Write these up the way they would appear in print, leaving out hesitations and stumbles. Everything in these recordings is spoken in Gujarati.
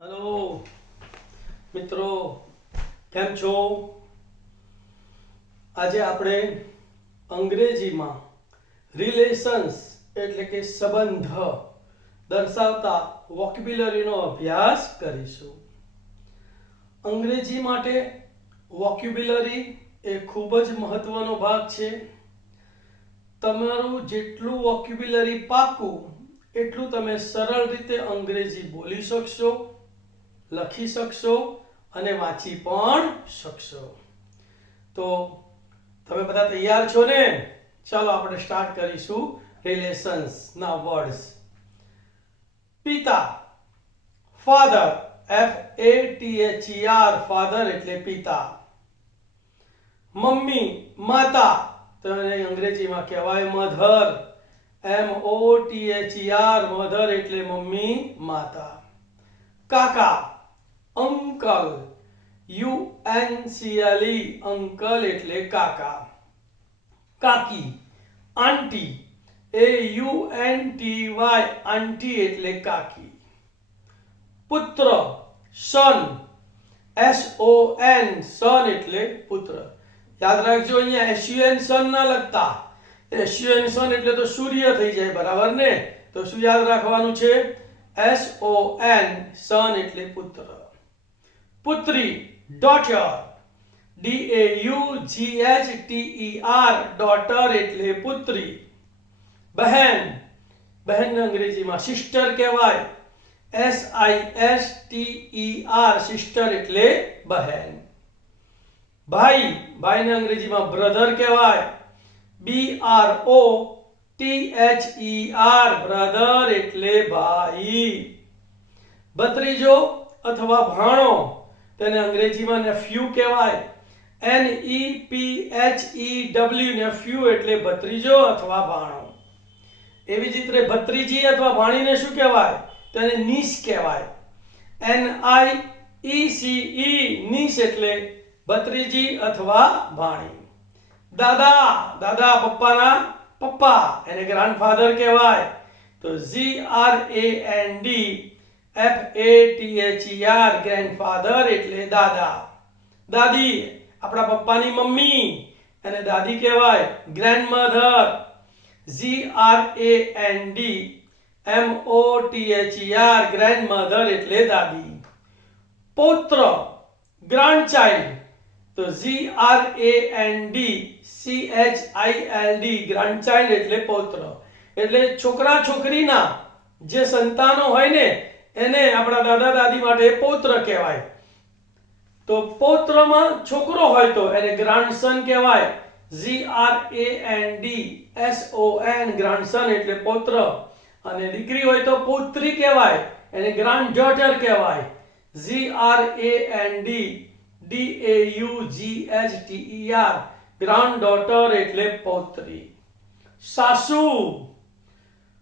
હેલો મિત્રો, કેમ છો? આજે આપણે અંગ્રેજીમાં રિલેશન્સ એટલે કે સંબંધ દર્શાવતા વોકેબ્યુલરીનો અભ્યાસ કરીશું. અંગ્રેજી માટે વોકેબ્યુલરી એ ખૂબ જ મહત્વનો ભાગ છે. તમારું જેટલું વોકેબ્યુલરી પાકું એટલું તમે સરળ રીતે અંગ્રેજી બોલી શકશો, લખી શકશો અને વાંચી પણ શકશો. તો તમે બધા તૈયાર છો ને? ચાલો આપણે સ્ટાર્ટ કરીશું રિલેશન્સ ના વર્ડ્સ. પિતા, ફાધર, FATHER, ફાધર એટલે પિતા. મમ્મી, માતા, તો એને અંગ્રેજીમાં કહેવાય મધર, MOTHER, મધર એટલે મમ્મી, માતા. કાકા, અંકલ, UNCLE, અંકલ એટલે કાકા. કાકી, આંટી, AUNTY, આંટી એટલે કાકી. પુત્ર, સન, SON, સન એટલે પુત્ર. યાદ રાખજો, અહીંયા SUN સન ના લખતા. SUN સન એટલે તો સૂર્ય થઈ જાય, બરાબર ને? તો શું યાદ રાખવાનું છે? SON, સન એટલે પુત્ર. પુત્રી, ડોટર, DAUGHTER, ડોટર એટલે પુત્રી. બહેન, બહેન અંગ્રેજીમાં સિસ્ટર કહેવાય, SISTER, સિસ્ટર એટલે બહેન. ભાઈ, ભાઈને અંગ્રેજીમાં બ્રધર કહેવાય, BROTHER, બ્રધર એટલે ભાઈ. ભત્રીજો અથવા ભાણો, તેને અંગ્રેજીમાં નેફ્યુ કહેવાય, NEPHEW, નેફ્યુ એટલે ભત્રીજો અથવા ભાણો. એવી જ રીતે ભત્રીજી અથવા ભાણીને શું કહેવાય? તેને નીસ કહેવાય, NIECE, નીસ એટલે ભત્રીજી અથવા ભાણી. દાદા, દાદા પપ્પાના પપ્પા, એને ગ્રાન્ડફાધર કહેવાય, તો GRANDFATHER, ગ્રેન્ડફાધર એટલે દાદા. દાદી, આપણા પપ્પાની મમ્મી, એને દાદી કહેવાય, ગ્રેન્ડમધર, GRANDMOTHER, ગ્રેન્ડમધર એટલે દાદી. પૌત્ર, ગ્રાન્ડચાઇલ્ડ, તો GRANDCHILD, ગ્રાન્ડચાઇલ્ડ એટલે પૌત્ર. એટલે છોકરા છોકરીના જે સંતાનો હોય ને એને આપણા દાદા દાદી માટે પૌત્ર કહેવાય. તો પૌત્રમાં છોકરો હોય તો એને ગ્રાન્ડસન કહેવાય, GRANDSON, ગ્રાન્ડસન એટલે પૌત્ર. અને દીકરી હોય તો પૌત્રી કહેવાય, એને ગ્રાન્ડડોટર કહેવાય, GRANDDAUGHTER, ગ્રાન્ડડોટર એટલે પૌત્રી. સાસુ,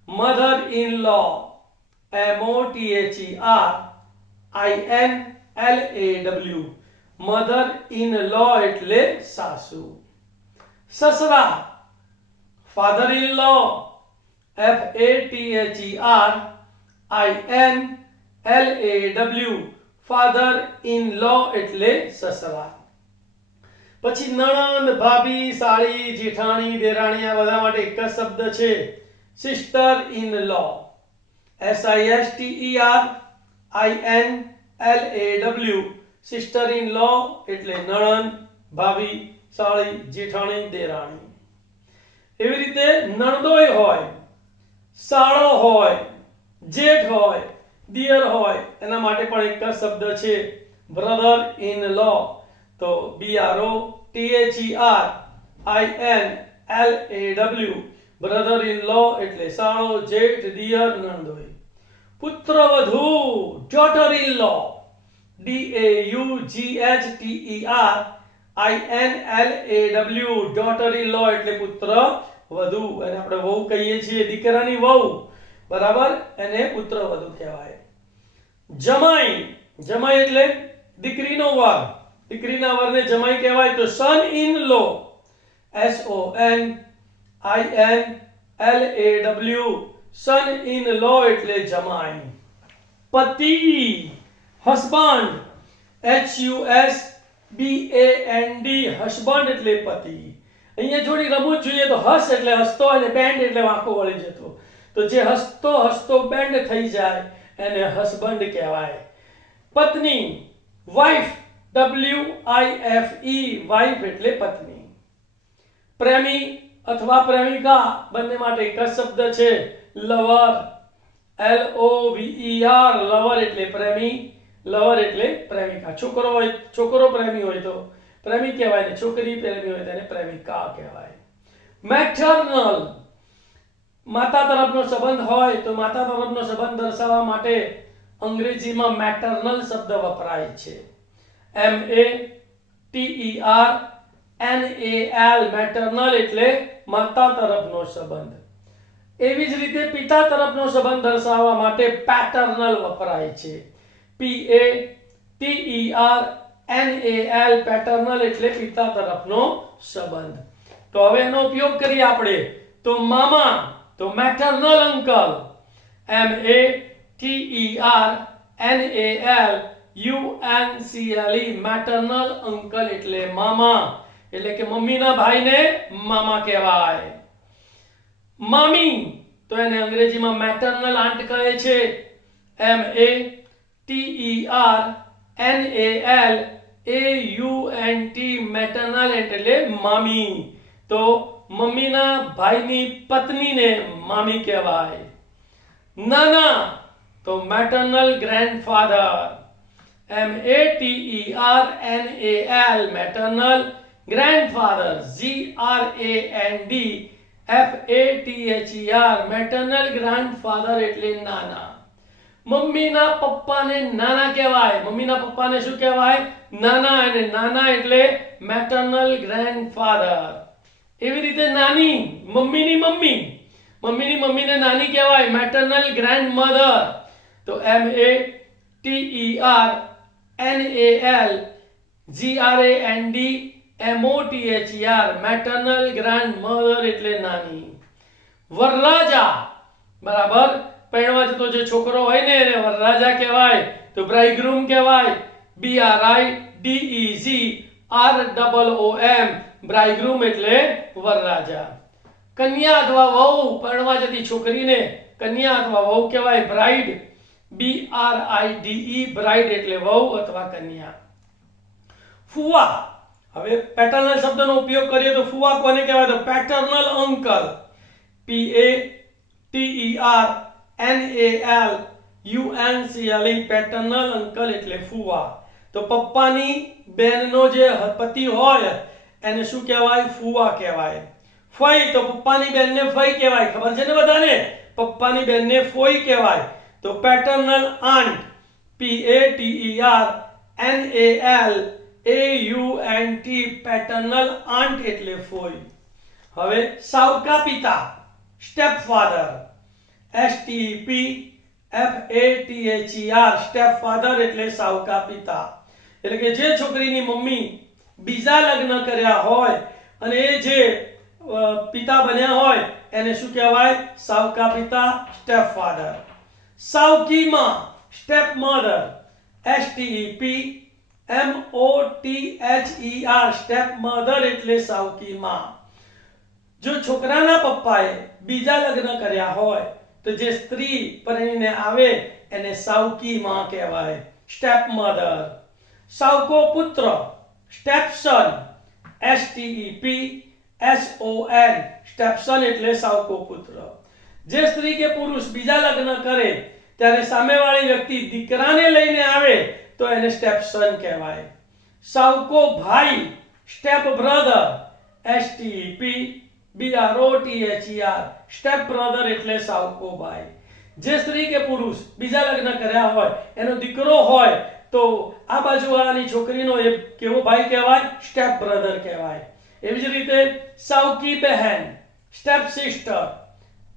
mother in law, MOTHERINLAW, mother in law એટલે સાસુ. સસરા, father in law, FATHERINLAW, father in law એટલે સસરા. પછી નણંદ, ભાભી, સાળી, જેઠાણી, દેરાણી, આ બધા માટે એક જ શબ્દ છે, sister in law, SISTERINLAW, sister in law એટલે નણંદ, ભાભી, સાળી, જેઠાણી, દેરાણી. એવી રીતે નણદોય હોય, સાળો હોય, જેઠ હોય, દિયર હોય, એના માટે પણ એક જ શબ્દ છે, બ્રધર ઇન લો, તો BROTHERINLAW, બ્રધર ઇન લો એટલે સાળો, જેઠ, દિયર, નણદોઈ. પુત્રવધુ, daughter in law, DAUGHTERINLAW, daughter in law એટલે પુત્ર વધુ. એને આપણે વહુ કહીએ છીએ, દીકરાની વહુ, બરાબર, એને પુત્ર વધુ કહેવાય. જમાઈ, જમાઈ એટલે દીકરીનો વર, દીકરીના વરને જમાઈ કહેવાય, તો son in law, SONINLAW, son in law એટલે જમાઈ. પતિ, હસબન્ડ, HUSBAND, હસબન્ડ એટલે પતિ. અહીંયા થોડી રમૂજ જોઈએ તો હસ એટલે હસતો અને બેન્ડ એટલે વાંકો વળી જતો. તો જે હસતો હસતો બેન્ડ થઈ જાય એને હસબન્ડ કહેવાય. પત્ની, વાઇફ, WIFE, વાઇફ એટલે પત્ની. પ્રેમી અથવા પ્રેમિકા બંને માટે એક જ શબ્દ છે, લવર, LOVER, લવર એટલે પ્રેમી, લવર એટલે પ્રેમિકા. છોકરો પ્રેમી હોય તો પ્રેમી કહેવાય ને છોકરી પ્રેમી હોય તેને પ્રેમિકા કહેવાય. મેટરનલ, માતા તરફનો સંબંધ હોય તો માતા તરફનો સંબંધ દર્શાવવા માટે અંગ્રેજીમાં મેટરનલ શબ્દ વપરાય છે. METERNAL, મેટરનલ એટલે માતા તરફનો સંબંધ. એવી જ રીતે પિતા તરફનો સંબંધ દર્શાવવા માટે પેટર્નલ વપરાય છે. PATERNAL, પેટર્નલ એટલે પિતા તરફનો સંબંધ. તો હવે એનો ઉપયોગ કરીએ આપણે. તો મામા, તો maternal uncle, MATERNAL, maternal uncle એટલે મામા, એટલે કે મમ્મીના ભાઈને મામા કહેવાય. મામી, તો એને અંગ્રેજીમાં મેટરનલ આંટ કહે છે. METERNAL, મેટરનલ એટલે મામી. તો મમ્મીના ભાઈની પત્નીને મામી કહેવાય. નાના, તો maternal grandfather, MATERNAL, maternal grandfather, GRANDFATHER, maternal grandfather એટલે નાના. મમ્મીના પપ્પાને નાના કહેવાય. મમ્મીના પપ્પાને શું કહેવાય? નાના. અને નાના એટલે મેટરનલ ગ્રેન્ડફાધર. એવી રીતે નાની, મમ્મીની મમ્મી, મમ્મીની મમ્મીને નાની કહેવાય, મેટરનલ ગ્રેન્ડમધર. તો MATERNAL GRANDMOTHER, મેટરનલ ગ્રેન્ડમધર એટલે નાની. વરરાજા, બરાબર, પરણવા જતો જે છોકરો હોય ને એને વરરાજા કહેવાય. તો બ્રાઇડગ્રૂમ કહેવાય, BRIDEGROOM, બ્રાઇડગ્રૂમ એટલે વરરાજા. કન્યા અથવા વહુ, પરણવા જતી છોકરીને કન્યા અથવા વહુ કહેવાય, બ્રાઇડ, BRIDE, બ્રાઇડ એટલે વહુ અથવા કન્યા. ફુવા, હવે પેટર્નલ શબ્દનો ઉપયોગ કરીએ તો ફુવા કોને કહેવાય? તો પેટર્નલ અંકલ, PATERNAL, પેટર્નલ અંકલ એટલે ફુવા. તો પપ્પાની બેનનો જે પતિ હોય એને શું કહેવાય? ફુવા કહેવાય. ફઈ, તો પપ્પાની બેનને ફઈ કહેવાય, ખબર છે ને બધાને? પપ્પાની બેનને ફોઈ કહેવાય. તો પેટર્નલ આંટ, PATERNAL, પેટર્નલ આંટ એટલે ફોઈ. હવે સાવકા પિતા, સ્ટેપફાધર, STEPFATHER, સ્ટેપફાધર એટલે સાવકા પિતા. એટલે કે જે છોકરીની મમ્મી બીજા લગ્ન કર્યા હોય અને એ જે પિતા બન્યા હોય એને શું કહેવાય? સાવકા પિતા, સ્ટેપફાધર. સાવકી માં, સ્ટેપમધર, STEPMOTHER, સ્ટેપમધર એટલે સાવકી માં. જો છોકરાના પપ્પાએ બીજા લગ્ન કર્યા હોય તો જે સ્ત્રી પરણીને આવે એને સાવકી માં કહેવાય, સ્ટેપમધર. સાવકો પુત્ર, સ્ટેપસન, STEPSON, સ્ટેપસન એટલે સાવકો પુત્ર. જે સ્ત્રી કે પુરુષ બીજા લગ્ન કરે ત્યારે સામેવાળી વ્યક્તિ દીકરાને લઈને આવે તો એને સ્ટેપસન કહેવાય. સાવકો ભાઈ, step brother, STEPBROTHER, step brother એટલે સાવકો ભાઈ. જે સ્ત્રી કે પુરુષ બીજા લગ્ન કર્યા હોય એનો દીકરો હોય તો આ બાજુવાળાની છોકરીનો એ કેવો ભાઈ કહેવાય? સ્ટેપ બ્રધર કહેવાય. એવી જ રીતે સાવકી બહેન, step sister,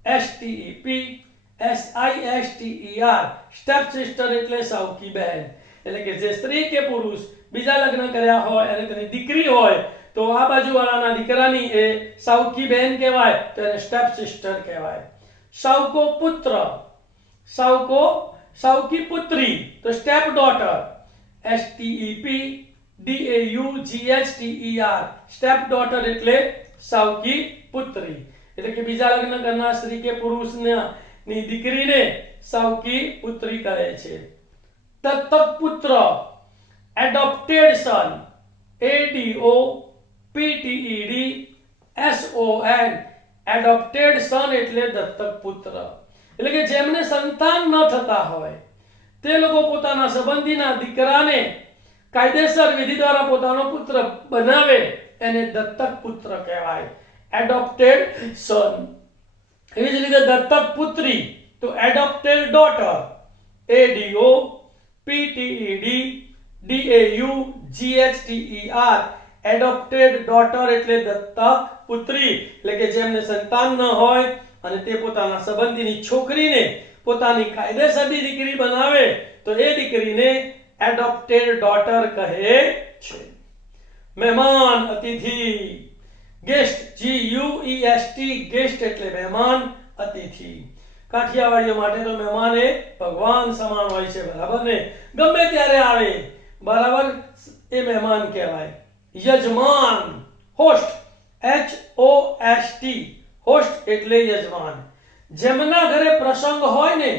STEPSISTER, step sister એટલે સાવકી બહેન. એટલે કે જે સ્ત્રી કે પુરુષ બીજા લગ્ન કર્યા હોય અને તેની દીકરી હોય તો આ બાજુવાળાના દીકરાની એ સાવકી બહેન કહેવાય, તો એને સ્ટેપ સિસ્ટર કહેવાય. સાવકો પુત્ર, સાવકો સાવકી પુત્રી તો step daughter, STEPDAUGHTER, step daughter એટલે સાવકી પુત્રી, એટલે કે બીજા લગ્ન કરનાર સ્ત્રી કે પુરુષની દીકરીને સાવકી પુત્રી કહે છે. દત્તક પુત્ર, એડોપ્ટેડ સન, ADOPTED એડોપ્ટેડ સન એટલે દત્તક પુત્ર, એટલે કે જેમને સંતાન ન થતા હોય તે લોકો પોતાના સંબંધીના દીકરાને કાયદેસર વિધિ દ્વારા પોતાનો પુત્ર બનાવે એને દત્તક પુત્ર કહેવાય, એડોપ્ટેડ સન. એવી જ રીતે દત્તક પુત્રી તો adopted daughter, ADOPTEDDAUGHTER, adopted daughter એટલે દત્તક પુત્રી, એટલે કે જેમને સંતાન ન હોય અને તે પોતાના સંબંધીની છોકરીને પોતાની કાયદેસરની દીકરી બનાવે તો એ દીકરીને એડોપ્ટેડ ડોટર કહે છે. મહેમાન, અતિથિ, ગેસ્ટ, GUEST, ગેસ્ટ એટલે મહેમાન, અતિથિ. કાઠિયાવાડીઓ માટે તો મહેમાન એ ભગવાન સમાન હોય છે, બરાબર ને, ગમે ત્યારે આવે, બરાબર, એ મહેમાન કહેવાય. યજમાન, હોસ્ટ, HOST, હોસ્ટ એટલે યજમાન. જેમના ઘરે પ્રસંગ હોય ને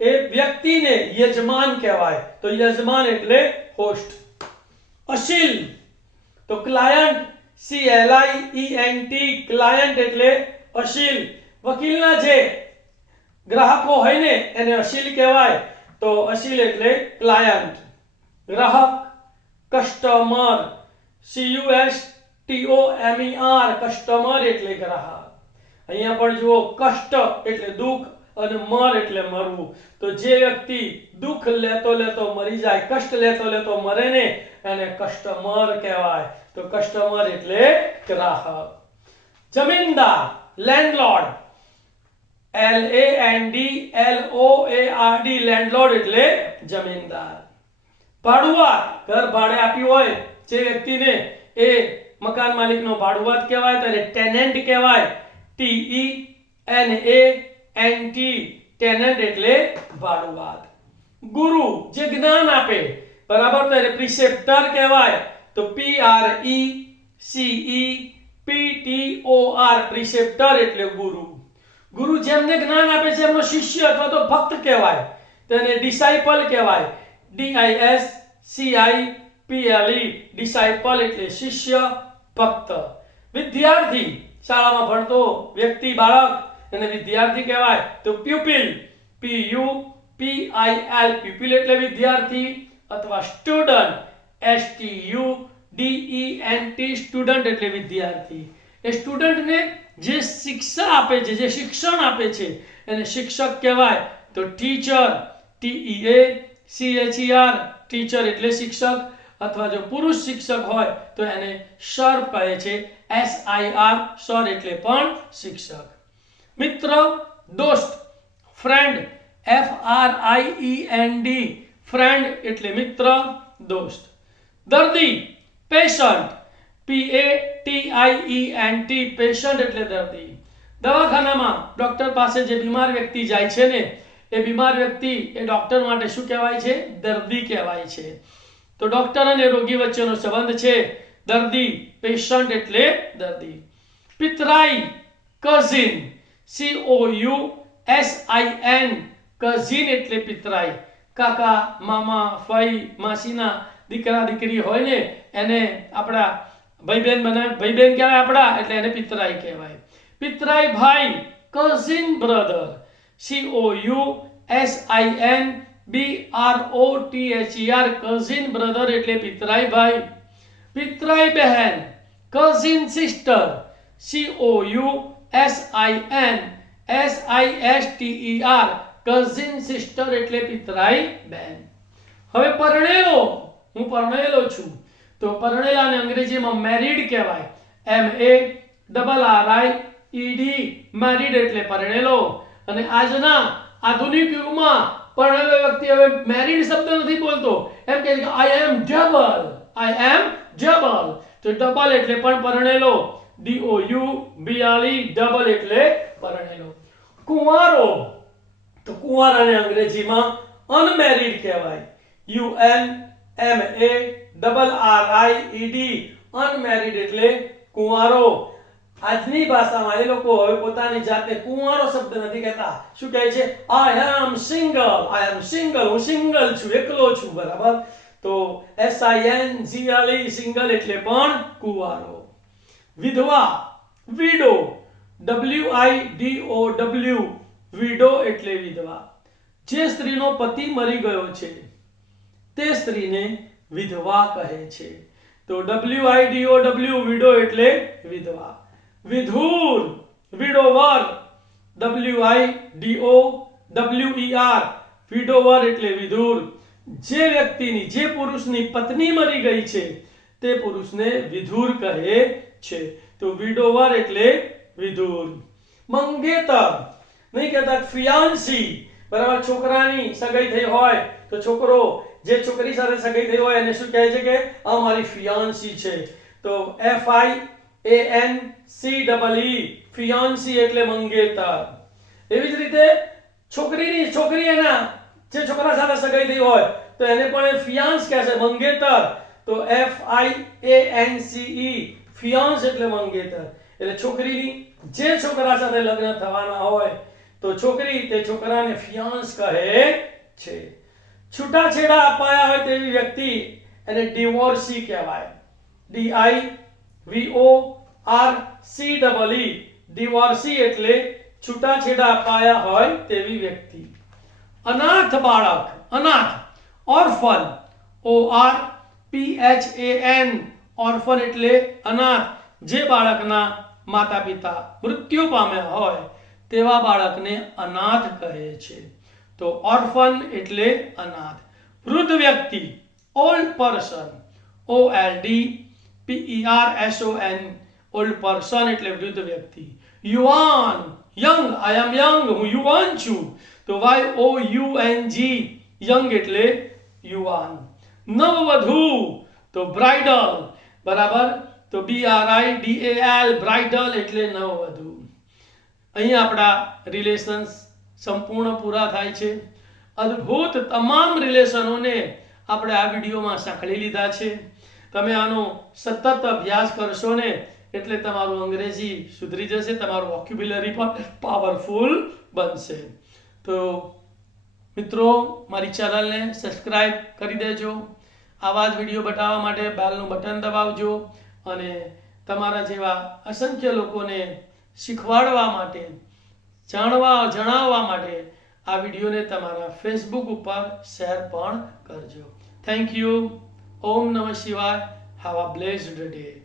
એ વ્યક્તિને યજમાન કહેવાય, તો યજમાન એટલે હોસ્ટ. અશીલ તો ક્લાયન્ટ, CLIENT, ક્લાયન્ટ એટલે અશીલ. વકીલના જે ગ્રાહકો હોય ને એને અશીલ કહેવાય, તો અશીલ એટલે ક્લાયન્ટ. ગ્રાહક, કસ્ટમર, CUSTOMER, કસ્ટમર એટલે ગ્રાહક. અહીંયા પણ જુઓ, કષ્ટ એટલે દુઃખ અને મર એટલે મરવું, તો જે વ્યક્તિ દુઃખ લેતો લેતો મરી જાય, કષ્ટ લેતો લેતો મરે ને એને કસ્ટમર કહેવાય, તો કસ્ટમર એટલે ગ્રાહક. જમીનદાર, લેન્ડલોર્ડ, LANDLOARD, લેન્ડલોર્ડ એટલે જમીનદાર. ભાડુઆત, ઘર ભાડે આપ્યું હોય જે વ્યક્તિને એ મકાન માલિકનો ભાડુઆત કહેવાય, તો એને ટેનન્ટ કહેવાય, TENANT, ટેનન્ટ એટલે ભાડુઆત. ગુરુ, જે જ્ઞાન આપે, બરાબર, તો એને પ્રિસેપ્ટર કહેવાય, તો PRECEPTOR, પ્રિસેપ્ટર એટલે ગુરુ. ગુરુ જેમને જ્ઞાન આપે છે એમનો શિષ્ય અથવા તો ભક્ત કહેવાય, તો એને ડિસાઇપલ કહેવાય, DISCIPLE, ડિસાઇપલ એટલે શિષ્ય, ભક્ત. વિદ્યાર્થી, શાળામાં ભણતો વ્યક્તિ, બાળક, એને વિદ્યાર્થી કહેવાય, તો પ્યુપિલ, PUPIL, પ્યુપિલ એટલે વિદ્યાર્થી, અથવા સ્ટુડન્ટ, STUDENT, સ્ટુડન્ટ એટલે વિદ્યાર્થી. એ સ્ટુડન્ટને જે શિક્ષા આપે છે, જે શિક્ષણ આપે છે એને શિક્ષક કહેવાય, તો ટીચર, TEACHER, ટીચર એટલે શિક્ષક, અથવા જો પુરુષ શિક્ષક હોય તો એને સર કહે છે, SIR, સર એટલે પણ શિક્ષક. મિત્ર, દોસ્ત, ફ્રેન્ડ, FRIEND, ફ્રેન્ડ એટલે મિત્ર, દોસ્ત. દર્દી, પેશન્ટ, PATIENT, પેશન્ટ એટલે દર્દી. દવાખાનામાં ડોક્ટર પાસે જે બીમાર વ્યક્તિ જાય છે ને એ બીમાર વ્યક્તિ એ ડોક્ટર માટે શું કહેવાય છે? દર્દી કહેવાય છે. તો ડોક્ટર અને રોગી વચ્ચેનો સંબંધ છે દર્દી, પેશન્ટ એટલે દર્દી. પિતરાઈ, કઝિન, COUSIN, કઝિન એટલે પિતરાઈ. કાકા, મામા, ફઈ, માસીના દીકરા દીકરી હોય ને એને આપણા ભાઈ બહેન કહેવાય આપણા, એટલે એને પિતરાઈ કહેવાય. પિતરાઈ ભાઈ, cousin brother, COUSINBROTHER, cousin brother એટલે પિતરાઈ ભાઈ. પિતરાઈ બહેન, cousin sister, COUSINSISTER, cousin sister એટલે પિતરાઈ બહેન. હવે પરણેલો, હું પરણેલો છું, તો પરણેલાને અંગ્રેજીમાં મેરીડ કહેવાય, MARRIED, મેરીડ એટલે પરણેલો. અને આજના આધુનિક યુગમાં પરણેલો વ્યક્તિ હવે મેરીડ શબ્દ નથી બોલતો, એમ કહે છે આઈ એમ ડબલ, તો ડબલ એટલે પણ પરણેલો, DOUBLE, ડબલ એટલે પરણેલો. કુંવારો, તો કુંવારાને અંગ્રેજીમાં અનમેરિડ કહેવાય. UNMARRIED અનમેરિડ એટલે કુંવારો. આજની ભાષામાં એ લોકો હવે પોતાની જાતને કુંવારો શબ્દ નથી કહેતા. શું કહે છે? આઈ એમ સિંગલ. હું સિંગલ છું, એકલો છું. બરાબર. તો SINGLE સિંગલ એટલે પણ કુંવારો. વિધવા, વિડો, WIDOW વિડો એટલે વિધવા. જે સ્ત્રીનો પતિ મરી ગયો છે તે સ્ત્રીને વિધવા કહે છે. તો WIDOW વિડો એટલે વિધવા. વિધુર, વિડોવર, WIDOWER વિડોવર એટલે વિધુર. જે વ્યક્તિની, જે પુરુષની પત્ની મરી ગઈ છે તે પુરુષને વિધુર કહે છે. તો વિડોવર એટલે વિધુર. મંગેતર, નહીં કહેતા ફિયાન્સી. બરાબર. છોકરાની સગાઈ થઈ હોય તો છોકરો જે છોકરી સાથે સગાઈ થઈ હોય એને શું કહે છે કે આ મારી ફિયાન્સી છે. તો FIANCEE ફિયાન્સી એટલે મંગેતર. એવી જ રીતે છોકરી એના જે છોકરા સાથે સગાઈ થઈ હોય તો એને પણ ફિયાન્સ કહે છે, મંગેતર. તો FIANCE ફિયાન્સ એટલે મંગેતર. એટલે છોકરીની જે છોકરા સાથે લગ્ન થવાના હોય તો છોકરી તે છોકરાને ફિયાન્સ કહે છે. છૂટાછેડા અપાયા હોય તેવી વ્યક્તિ એને ડિવોર્સી કહેવાય. DIVORCEE ડિવોર્સી એટલે છૂટાછેડા અપાયા હોય તેવી વ્યક્તિ. અનાથ બાળક, અનાથ. ઓર્ફન, ORPHAN ઓર્ફન એટલે અનાથ. જે બાળકના માતા પિતા મૃત્યુ પામ્યા હોય તેવા બાળકને અનાથ કહે છે. તો ઓર્ફન એટલે અનાથ. વૃદ્ધ વ્યક્તિ, old person, OLDPERSON old person એટલે વૃદ્ધ વ્યક્તિ. યુવાન, યંગ. આઈ એમ યંગ, હું યુવાન છું. તો YOUNG યંગ એટલે યુવાન. નવવધુ, તો બ્રાઇડલ. બરાબર. તો BRIDAL બ્રાઇડલ એટલે નવવધુ. અહીં આપણા રિલેશન્સ સંપૂર્ણ પૂરા થાય છે. અદ્ભુત તમામ રિલેશનોને આપણે આ વિડીયોમાં સાંકળી લીધા છે. તમે આનો સતત અભ્યાસ કરશો ને એટલે તમારું અંગ્રેજી સુધરી જશે, તમારું વોકેબ્યુલરી પણ પાવરફુલ બનશે. તો મિત્રો, મારી ચેનલને સબસ્ક્રાઇબ કરી દેજો. આવા જ વિડીયો બતાવવા માટે બેલનું બટન દબાવજો અને તમારા જેવા અસંખ્ય લોકોને શીખવાડવા માટે, જણાવવા માટે આ વિડીયોને તમારા ફેસબુક ઉપર શેર પણ કરજો. Thank you. ઓમ નમઃ શિવાય. Have a blessed day.